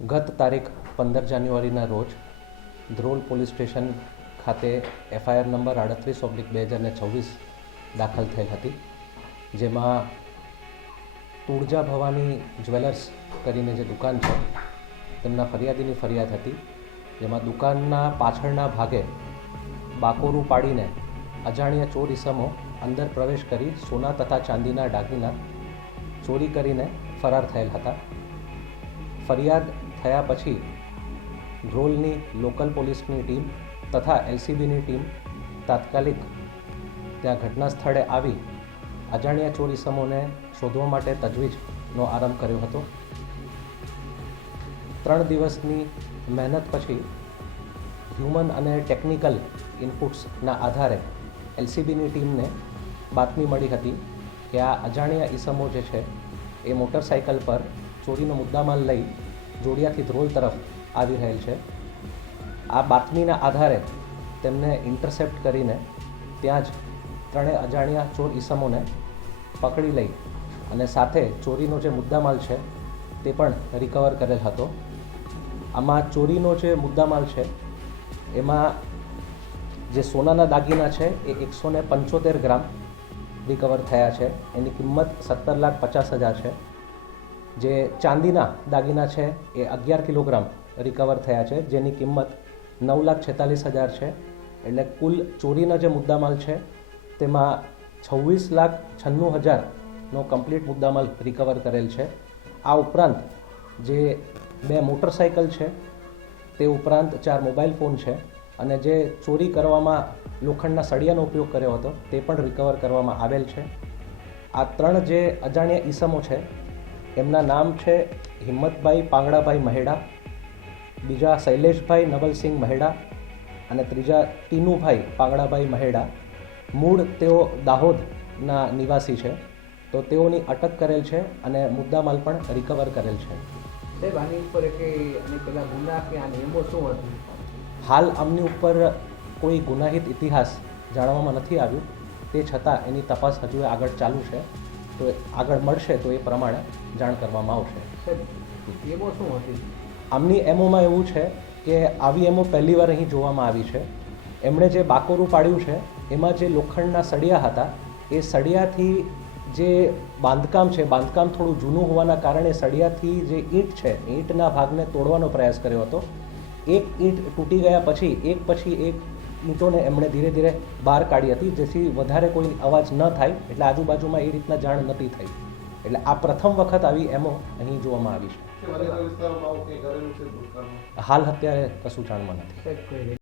ગત તારીખ 15 જાન્યુઆરીના રોજ ધ્રોલ પોલીસ સ્ટેશન ખાતે FIR નંબર 38/2026 દાખલ થયેલ હતી, જેમાં તુળજા ભવાની જ્વેલર્સ કરીને જે દુકાન છે તેમના ફરિયાદીની ફરિયાદ હતી, જેમાં દુકાનના પાછળના ભાગે બાકોરું પાડીને અજાણ્યા ચોર ઈસમો અંદર પ્રવેશ કરી સોના તથા ચાંદીના દાગીના ચોરી કરીને ફરાર થયેલ હતા. ફરિયાદ થયા પછી ધ્રોલની લોકલ પોલીસની ટીમ તથા LCBની ટીમ તાત્કાલિક ત્યાં ઘટના સ્થળે આવી અજાણ્યા ચોર ઈસમોને શોધવા માટે તજવીજનો આરંભ કર્યો હતો. 3 દિવસની મહેનત પછી હ્યુમન અને ટેકનિકલ ઇનપુટ્સના આધારે LCBની ટીમને બાતમી મળી હતી કે આ અજાણ્યા ઈસમો જે છે એ મોટરસાઇકલ પર ચોરીનો મુદ્દામાલ લઈ જોડિયાથી ધ્રોલ તરફ આવી રહેલ છે. આ બાતમીના આધારે તેમને ઇન્ટરસેપ્ટ કરીને ત્યાં જ ત્રણેય અજાણ્યા ચોર ઈસમોને પકડી લઈ અને સાથે ચોરીનો જે મુદ્દામાલ છે તે પણ રિકવર કરેલ હતો. આમાં ચોરીનો જે મુદ્દામાલ છે એમાં જે સોનાના દાગીના છે એ 175 ગ્રામ રિકવર થયા છે, એની કિંમત 17,50,000 છે. જે ચાંદીના દાગીના છે એ 11 કિલોગ્રામ રિકવર થયા છે, જેની કિંમત 9,46,000 છે. એટલે કુલ ચોરીના જે મુદ્દામાલ છે તેમાં 26,96,000નો કમ્પ્લીટ મુદ્દામાલ રિકવર કરેલ છે. આ ઉપરાંત જે 2 મોટરસાઇકલ છે તે ઉપરાંત 4 મોબાઈલ ફોન છે અને જે ચોરી કરવામાં લોખંડના સળિયાનો ઉપયોગ કર્યો હતો તે પણ રિકવર કરવામાં આવેલ છે. આ 3 જે અજાણ્યા ઈસમો છે એમના નામ છે હિંમતભાઈ પાંગડાભાઈ મહેડા, બીજા શૈલેષભાઈ નવલસિંહ મહેડા અને ત્રીજા ટીનુભાઈ પાંગડાભાઈ મહેડા. મૂળ તેઓ દાહોદના નિવાસી છે, તો તેઓની અટક કરેલ છે અને મુદ્દામાલ પણ રિકવર કરેલ છે. હાલ આમની ઉપર કોઈ ગુનાહિત ઇતિહાસ જાણવામાં નથી આવ્યું, તે છતાં એની તપાસ હજુ આગળ ચાલુ છે, તો આગળ મળશે તો એ પ્રમાણે જાણ કરવામાં આવશે. આમની એમોમાં એવું છે કે આવી એમો પહેલીવાર અહીં જોવામાં આવી છે. એમણે જે બાકોરું પાડ્યું છે એમાં જે લોખંડના સળિયા હતા એ સળિયાથી જે બાંધકામ છે, બાંધકામ થોડું જૂનું હોવાના કારણે સળિયાથી જે ઈંટ છે ઈંટના ભાગને તોડવાનો પ્રયાસ કર્યો હતો. એક ઈંટ તૂટી ગયા પછી એક ઈંટોને એમણે ધીરે ધીરે બહાર કાઢી હતી, જેથી વધારે કોઈ અવાજ ન થાય, એટલે આજુબાજુમાં એ રીતના જાણ નથી થઈ. એટલે આ પ્રથમ વખત આવી એમો અહીં જોવામાં આવી છે. હાલ અત્યારે કશું જાણમાં નથી.